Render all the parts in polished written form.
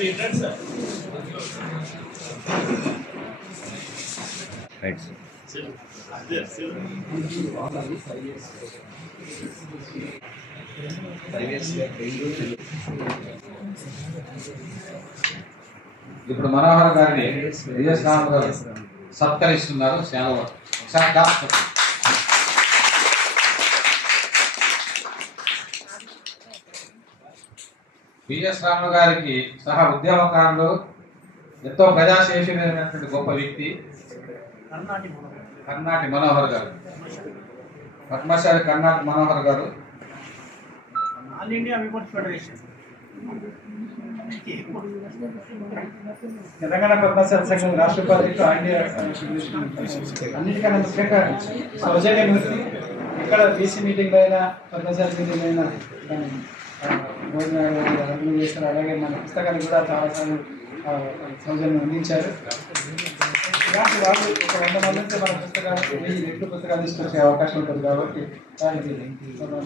Right ఇప్పుడు మనోహర్ గారిని విజయ్ రామ్ గారు సత్కరిస్తున్నారు. సేవ ఒకసారి విజయ్ రామ్ గారికి సహా ఉద్యమకారులు, ఎంతో ప్రజాశేషమైనటువంటి గొప్ప వ్యక్తి కర్ణాటి మనోహర్ గారు, పద్మశాలి కర్ణాటి మనోహర్ గారు, ఆల్ ఇండియా విమర్శ ఫెడరేషన్ తెలంగాణ పద్మశాలి సంఘం రాష్ట్ర ఉపాధ్యక్షుడు, అన్నిటికన్నా ముఖ్యంగా సౌజన్యమూర్తి. ఇక్కడ బీసీ మీటింగ్ అయినా పద్మశాలి మీటింగ్ అయినా భోజనాలు చేస్తారు. అలాగే మన పుస్తకాన్ని కూడా చాలాసార్లు సౌజన్యం అందించారు. ఇలాంటి వాళ్ళు ఒక 100 మందితో మన పుస్తకాలు 1000 రెట్లు పుస్తకాలు తీసుకొచ్చే అవకాశం ఉంటుంది కాబట్టి దానికి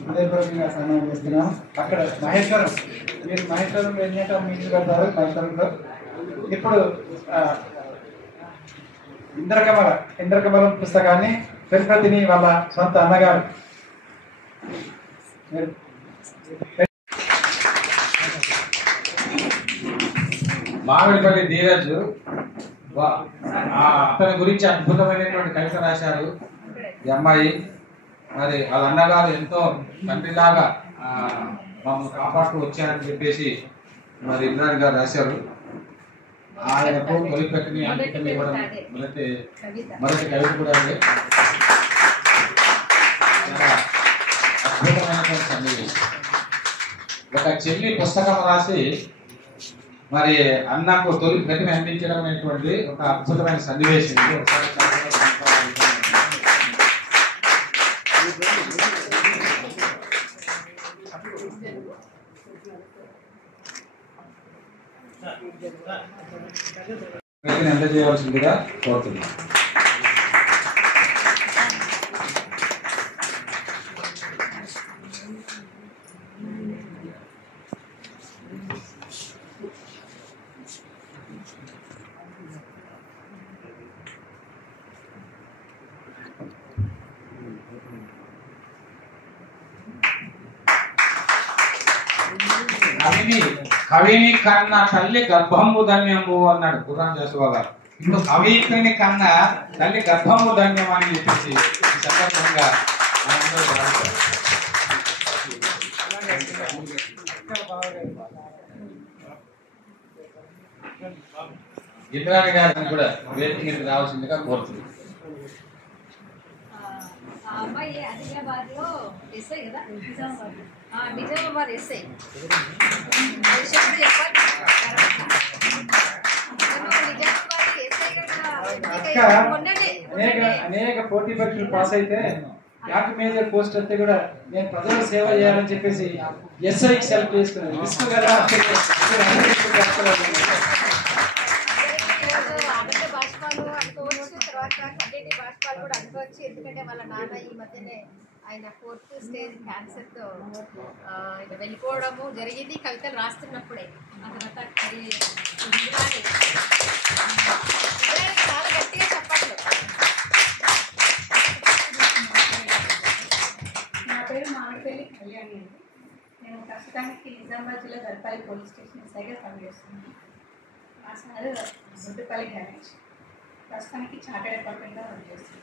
హృదయపూర్వకంగా సన్మానం చేస్తున్నాం. అక్కడ మహేశ్వరం, మీరు మహేశ్వరం వెళ్ళినట్టు మీటింగ్ పెడతారు మహేశ్వరంలో. ఇప్పుడు ఇంద్రకమలం పుస్తకాన్ని తిరుపతిని వాళ్ళ సొంత అన్నగారు మామిడిపల్లి ధీరజ్ అతని గురించి అద్భుతమైనటువంటి కవిత రాశారు ఈ అమ్మాయి. మరి వాళ్ళ అన్నగారు ఎంతో తండ్రిలాగా మమ్మల్ని కాపాడుతూ వచ్చారని చెప్పేసి మరి ఇంద్రాణి గారు రాశారు. ఆయనకు తొలిపెట్టిని అంకితం ఇవ్వడం మొదటి కవిత కూడా అండి. చాలా అద్భుతమైనటువంటి సన్నివేశం. ఒక చెల్లి పుస్తకం రాసి మరి అన్నకు తొలి ప్రతిని అందించడం అనేటువంటి ఒక అద్భుతమైన సన్నివేశం. ప్రతిని అందజేయవలసిందిగా కోరుతున్నాం. కవిని కన్నా తల్లి గర్భము ధన్యము అన్నాడు గుర్రం జోసఫ్ గారు. ఇప్పుడు కవిని కన్నా తల్లి గర్భము ధన్యం అని చెప్పేసి ఈ సందర్భంగా ఇంద్రాణి గారిని కూడా వేదిక మీదకి రావాల్సిందిగా కోరుతున్నాం. అమ్మాయి ఆదిలాబాద్ లో ఎస్ఐ కదా, నిజామాబాద్ ఎస్ఐ అనేక పోటీ పరీక్షలు పాస్ అయితే యాక్ మేజర్ పోస్ట్ అయితే కూడా నేను ప్రజల సేవ చేయాలని చెప్పేసి ఎస్ఐకి సెలెక్ట్ చేసుకున్నాను. రిస్క్ కదా. ఎందుకంటే వాళ్ళ నాన్న ఈ మధ్యనే ఆయన 4th స్టేజ్ క్యాన్సర్తో వెళ్ళిపోవడము జరిగింది. కవితలు రాస్తున్నప్పుడే ఆ తర్వాత చాలా గట్టిగా చెప్పట్లు. నా పేరు మామిడిపల్లి కళ్యాణి అండి. నేను ప్రస్తుతానికి నిజామాబాద్ జిల్లా దర్పల్లి పోలీస్ స్టేషన్ ఎస్ఐగా పనిచేస్తున్నాను. మా సార్ బొడ్డుపల్లి గ్యారేజ్, ప్రస్తుతానికి చార్టెడ్ అకౌంటెంట్గా పనిచేస్తున్నాను.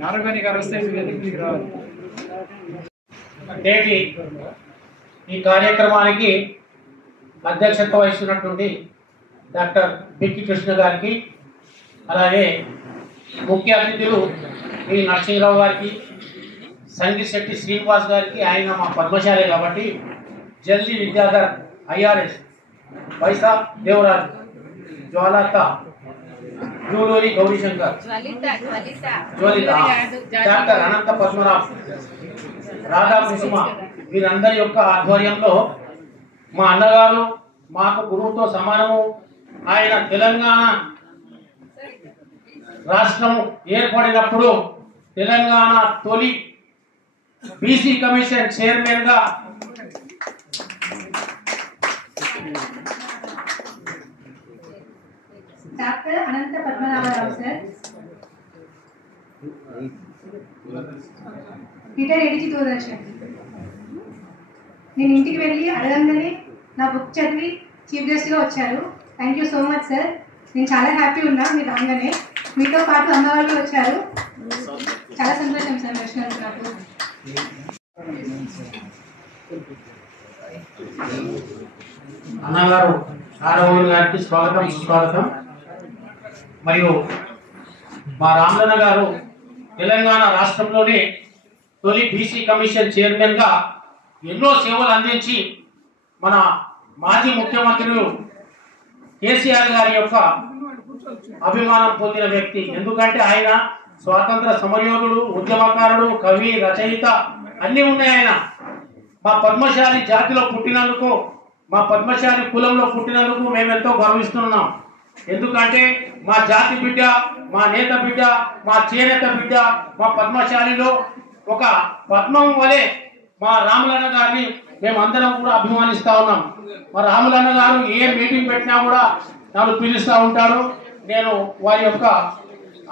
నారాయణ గారు వస్తే మీకు రావాలి. నేటి ఈ కార్యక్రమానికి అధ్యక్షత వహిస్తున్నటువంటి డాక్టర్ బిక్కి కృష్ణ గారికి, అలాగే ముఖ్య అతిథులు వి నరసింహరావు గారికి, సంగిశెట్టి శ్రీనివాస్ గారికి, ఆయన మా పద్మశాలి కాబట్టి, జల్దీ విద్యాధర్ ఐఆర్ఎస్, వైసా దేవరాజ్, జ్వాలత, జూలూరి గౌరీశంకర్, జ్వలిత, డాక్టర్ అనంత పద్మనాభ్, రాధా కుసుమ, వీరందరి యొక్క ఆధ్వర్యంలో మా అన్నగారు మాకు గురువుతో సమానము. ఆయన తెలంగాణ రాష్ట్రం ఏర్పడినప్పుడు తెలంగాణ తొలి బీసీ కమిషన్ చైర్మన్ గా డాక్టర్ అనంత పద్మనాభరావు సార్, రిటైర్ ఎడిచి దూరదర్శన్. నేను ఇంటికి వెళ్ళి అడగంగానే నా బుక్ చదివి చీఫ్ గెస్ట్గా వచ్చారు. Thank you so much sir. నేను చాలా హ్యాపీ ఉన్నా మీరు రాగానే. మీతో పాటు అమ్మవాళ్ళు వచ్చారు. చాలా సంతోషం సార్ వచ్చినందుకు నాకు. అన్నగారు నారాయణ గారికి స్వాగతం, సుస్వాగతం. మరియు మా రామలన్న గారు తెలంగాణ రాష్ట్రంలోనే తొలి బీసీ కమిషన్ చైర్మన్ గా ఎన్నో సేవలు అందించి మన మాజీ ముఖ్యమంత్రులు కేసీఆర్ గారి యొక్క అభిమానం పొందిన వ్యక్తి. ఎందుకంటే ఆయన స్వాతంత్ర సమరయోధుడు, ఉద్యమకారుడు, కవి, రచయిత అన్నీ ఉన్నాయి. ఆయన మా పద్మశాలి జాతిలో పుట్టినందుకు, మా పద్మశాలి కులంలో పుట్టినందుకు మేమెంతో గర్విస్తున్నాం. ఎందుకంటే మా జాతి బిడ్డ, మా నేత బిడ్డ, మా చేనేత బిడ్డ, మా పద్మశాలిలో ఒక పద్మం వలె మా రాములన్న గారిని మేమందరం కూడా అభిమానిస్తా ఉన్నాం. మా రాములన్న గారు ఏ మీటింగ్ పెట్టినా కూడా నన్ను పిలుస్తూ ఉంటారు. నేను వారి యొక్క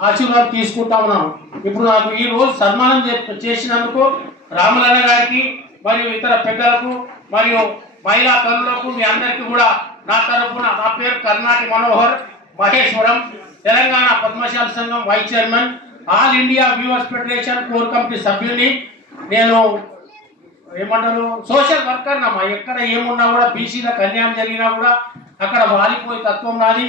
ఆశీర్వాదం తీసుకుంటా ఉన్నాను. ఇప్పుడు నాకు ఈ రోజు సన్మానం చేసినందుకు రాములన్న గారికి మరియు ఇతర పెద్దలకు మరియు మహిళా తల్లులకు మీ అందరికీ కూడా నా తరఫున, నా పేరు కర్ణాటి మనోహర్ మహేశ్వరం, తెలంగాణ పద్మశాలి సంఘం vice chairman, all India weavers federation core committee సభ్యుని. నేను ఏమంటారు సోషల్ వర్కర్ నమ్మా. ఎక్కడ ఏమున్నా కూడా బీసీలకు అన్యాయం జరిగినా కూడా అక్కడ వాలిపోయే తత్వం నాది.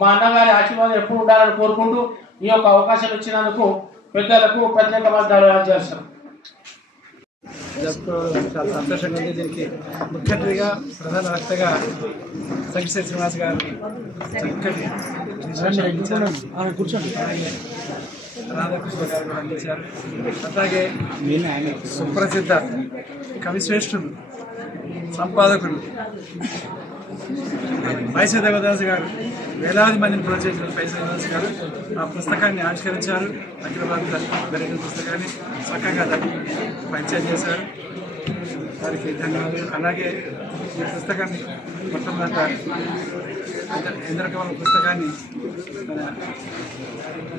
మా అన్నగారి ఆశీర్వాదం ఎప్పుడు ఉండాలని కోరుకుంటూ ఈ యొక్క అవకాశం ఇచ్చినందుకు పెద్దలకు ప్రత్యేకమైన ధన్యవాదాలు చేస్తాను. జరుపుకోవడం చాలా సంతోషంగా ఉంది. దీనికి ముఖ్య అతిథిగా ప్రధాన వక్తగా సంగిశెట్టి శ్రీనివాస్ గారు చక్కటి కూర్చోండి రాధాకృష్ణ గారు కూడా అందించారు. అట్లాగే సుప్రసిద్ధ కవిశ్రేష్ఠులు, సంపాదకులు పైసా దేవదాస్ గారు వేలాది మందిని ప్రోత్సహించిన పైసా దేవదాస్ గారు ఆ పుస్తకాన్ని ఆవిష్కరించారు. అఖిల భారత బెరటి పుస్తకాన్ని చక్కగా పరిచయం చేశారు. వారికి ధన్యవాదాలు. అలాగే ఈ పుస్తకాన్ని మొట్టమొదట ఇంద్రకమల పుస్తకాన్ని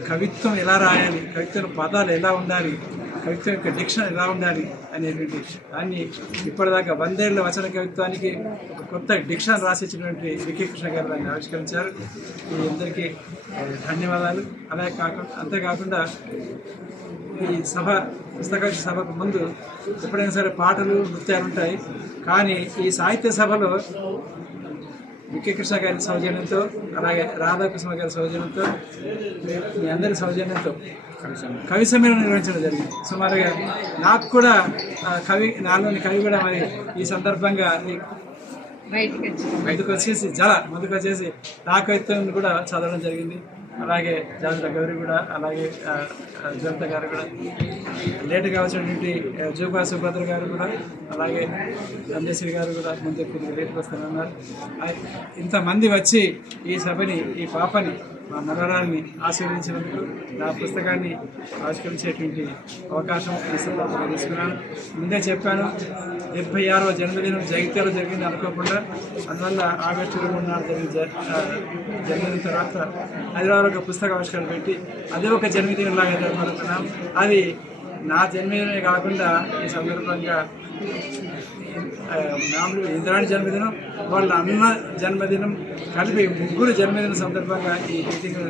కవిత్వం ఎలా రాయాలి, కవిత్వం పదాలు ఎలా ఉండాలి, కవిత్వం యొక్క డిక్షన్ ఎలా ఉండాలి అనేటువంటి దాన్ని ఇప్పటిదాకా 100 ఏళ్ల వచన కవిత్వానికి ఒక కొత్త డిక్షన్ రాసిచ్చినటువంటి బిక్కి కృష్ణ గారు దాన్ని ఆవిష్కరించారు. ఈ అందరికీ ధన్యవాదాలు. అలాగే అంతేకాకుండా ఈ పుస్తక సభకు ముందు ఎప్పుడైనా సరే పాటలు, నృత్యాలు ఉంటాయి. కానీ ఈ సాహిత్య సభలో బిక్కి కృష్ణ గారి సౌజన్యంతో, అలాగే రాధాకృష్ణ గారి సౌజన్యంతో, మీ అందరి సౌజన్యంతో కవి సమ్మేళనం నిర్వహించడం జరిగింది. సుమారుగా నాకు కూడా నాలోని కవి కూడా మరి ఈ సందర్భంగా బయటకు వచ్చేసి ముందుకు వచ్చేసి నా కవిత్వం కూడా చదవడం జరిగింది. అలాగే జాగ్రత్త గౌరి కూడా, అలాగే జ్వలిత గారు కూడా, లేటుగా వచ్చినటువంటి జూపా సుభద్ర గారు కూడా, అలాగే అంజశ్రీ గారు కూడా ముందు కొద్దిగా లేటుకు వస్తానన్నారు. ఇంతమంది వచ్చి ఈ సభని, ఈ పాపని, మా మనవరాల్ని ఆశీర్వదించినందుకు నా పుస్తకాన్ని ఆవిష్కరించేటువంటి అవకాశం ఈ సందర్భంగా తీసుకున్నాను. ముందే చెప్పాను, 76వ జన్మదినం జగిత్యాలలో జరిగింది అనుకోకుండా. అందువల్ల ఆగస్టు 23 జన్మదిన తర్వాత హైదరాబాద్ ఒక పుస్తక ఆవిష్కరణ పెట్టి అదే ఒక జన్మదినంలాగా జరుపుకుంటున్నాం. అది నా జన్మదినమే కాకుండా ఈ సందర్భంగా మామూలు ఇంద్రాణి జన్మదినం, వాళ్ళ అన్న జన్మదినం కలిపి ముగ్గురు జన్మదినం సందర్భంగా ఈ మీటింగ్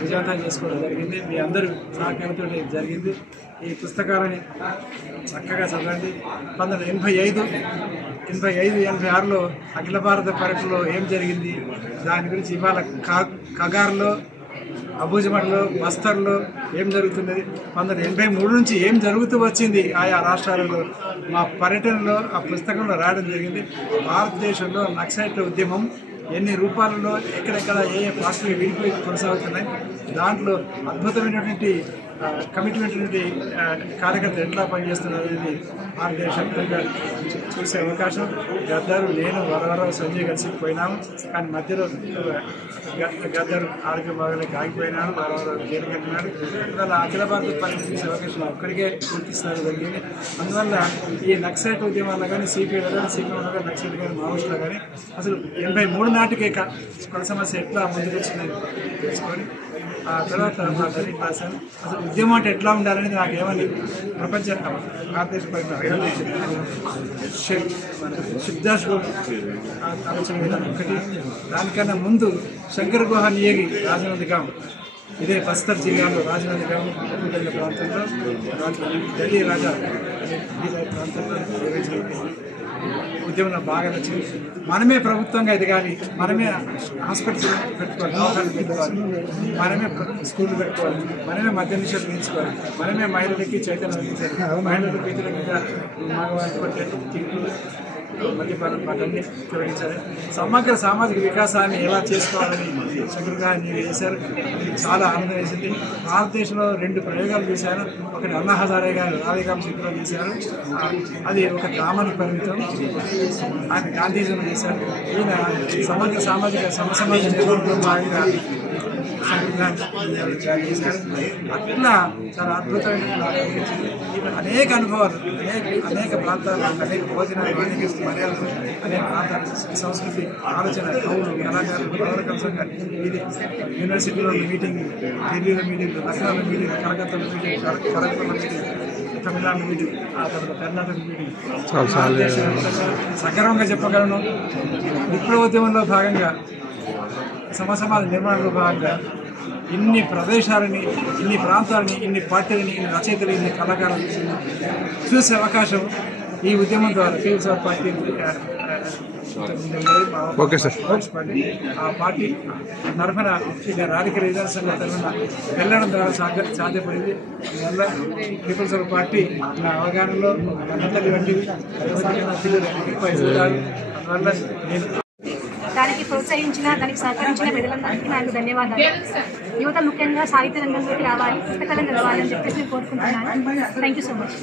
విజయవంతం చేసుకోవడం జరిగింది. మీ అందరూ సహకారంతో జరిగింది. ఈ పుస్తకాలని చక్కగా చదవండి. 1985, 86లో అఖిల భారత పర్యటనలో ఏం జరిగింది దాని గురించి ఇవాళ కగార్లో, అబూజమడ్లో, బస్తర్లో ఏం జరుగుతున్నది, 1983 నుంచి ఏం జరుగుతూ వచ్చింది ఆయా రాష్ట్రాలలో మా పర్యటనలో ఆ పుస్తకంలో రాయడం జరిగింది. భారతదేశంలో నక్సలైట్ ఉద్యమం ఎన్ని రూపాలలో ఎక్కడెక్కడ ఏ పార్టీలు విడిపోయి కొనసాగుతున్నాయి, దాంట్లో అద్భుతమైనటువంటి కమిట్మెంట్ కార్యకర్తలు ఎట్లా పనిచేస్తున్నారు అనేది భారతదేశవ్యాప్తంగా చూసే అవకాశం. గద్దరు, నేను, వరవరావు, సంజయ్ కలిసి పోయినాము. కానీ మధ్యలో గద్దరు ఆరోగ్యం బాగాలేక ఆగిపోయినాడు, వరవరావు జైలు కట్టినాడు. అందువల్ల అఖిల భారత పర్యటన చూసే అవకాశం ఒక్కడికే గుర్తిస్తున్నారు జరిగింది. అందువల్ల ఈ నక్సలైట్ ఉద్యమాల్లో కానీ, సిపిఐలో కానీ, సిపిఎంలో కానీ, నక్సలైట్ కానీ, మావోయిస్టులో కానీ అసలు 83 నాటికే కుల సమస్య ఎట్లా ముందుకు వచ్చిందని తెలుసుకొని ఆ తర్వాత మా తల్లి రాశాను. అసలు ఉద్యమం అంటే ఎట్లా ఉండాలనేది నాకు ఏమని ప్రపంచ భారతదేశ శుద్ధాశ ఆలోచన విధానం ఒకటి. దానికన్నా ముందు శంకర్ గుహ నియోగి రాజనందిగాం, ఇదే బస్తర్ జిల్లాలో రాజనందిగాం ప్రాంతంలో ఢిల్లీ రాజా ప్రాంతంలో ఉద్యమంలో బాగా నచ్చింది. మనమే ప్రభుత్వంగా ఎదగాలి, మనమే హాస్పిటల్స్ పెట్టుకోవాలి, దవాఖానలు పెట్టుకోవాలి, మనమే స్కూళ్ళు పెట్టుకోవాలి, మనమే మద్య నిషేధం పెంచుకోవాలి, మనమే మహిళలకి చైతన్యం అందించాలి, మహిళలకు వ్యతిరేకంగా మగవారికి కొట్టే తిరుగులు మద్యపానం వాటన్ని తొలగించాలి. సమగ్ర సామాజిక వికాసాన్ని ఎలా చేసుకోవాలని శంకర్ గారు చేశారు. చాలా ఆనందం వేసింది. భారతదేశంలో 2 ప్రయోగాలు చేశారు. ఒకటి అన్నా హజారే గారు రాధేగాం చిత్రం చేశారు, అది ఒక డ్రామానికి పరిమితం. ఆయన గాంధీజీని చేశారు. ఈయన సమగ్ర సామాజిక సమసమాజ నిర్మాణంలో భాగంగా చేశారు. అట్లా చాలా అద్భుతమైన అనేక అనుభవాలు, అనేక ప్రాంతాలు, అనేక భోజనాలు, అనేక మర్యాదలు, అనేక ప్రాంతాలు, సంస్కృతి, ఆలోచన, కవులు, కళాకారులు, కళాకారులు. ఇది యూనివర్సిటీలో మీటింగ్, ఢిల్లీలో మీటింగ్, లక్నోలో మీటింగ్, కలకత్తాలో మీటింగ్, ఖరగ్పూర్లో మీటింగ్, తమిళనాడు మీటింగ్, ఆ తర్వాత కర్ణాటక మీటింగ్. సగర్వంగా చెప్పగలను, విప్లవోద్యమంలో భాగంగా సమసమాజ నిర్మాణంలో భాగంగా ఇన్ని ప్రదేశాలని, ఇన్ని ప్రాంతాలని, ఇన్ని పార్టీలని, ఇన్ని రచయితలు, ఇన్ని కళాకారులు చూసే అవకాశం ఈ ఉద్యమం ద్వారా పీపుల్స్ ఆఫ్ పార్టీ పార్టీ ఆ పార్టీ తరఫున రాడికల్ రిజర్వ్ సంఘం తరఫున వెళ్ళడం ద్వారా సాధ్యపడింది. అందువల్ల పీపుల్స్ ఆఫ్ పార్టీ నా అవగాహనలో కన్నతల్లి వంటివి పిల్లలు ఎక్కువ ఎదుగుతారు. అందువల్ల నేను దానికి ప్రోత్సహించిన, దానికి సహకరించిన ప్రజలందరికీ నాకు ధన్యవాదాలు. యువత ముఖ్యంగా సాహిత్య రంగంలోకి రావాలి, పుస్తకాలను చదవాలని చెప్పేసి నేను కోరుకుంటున్నాను. Thank you so much.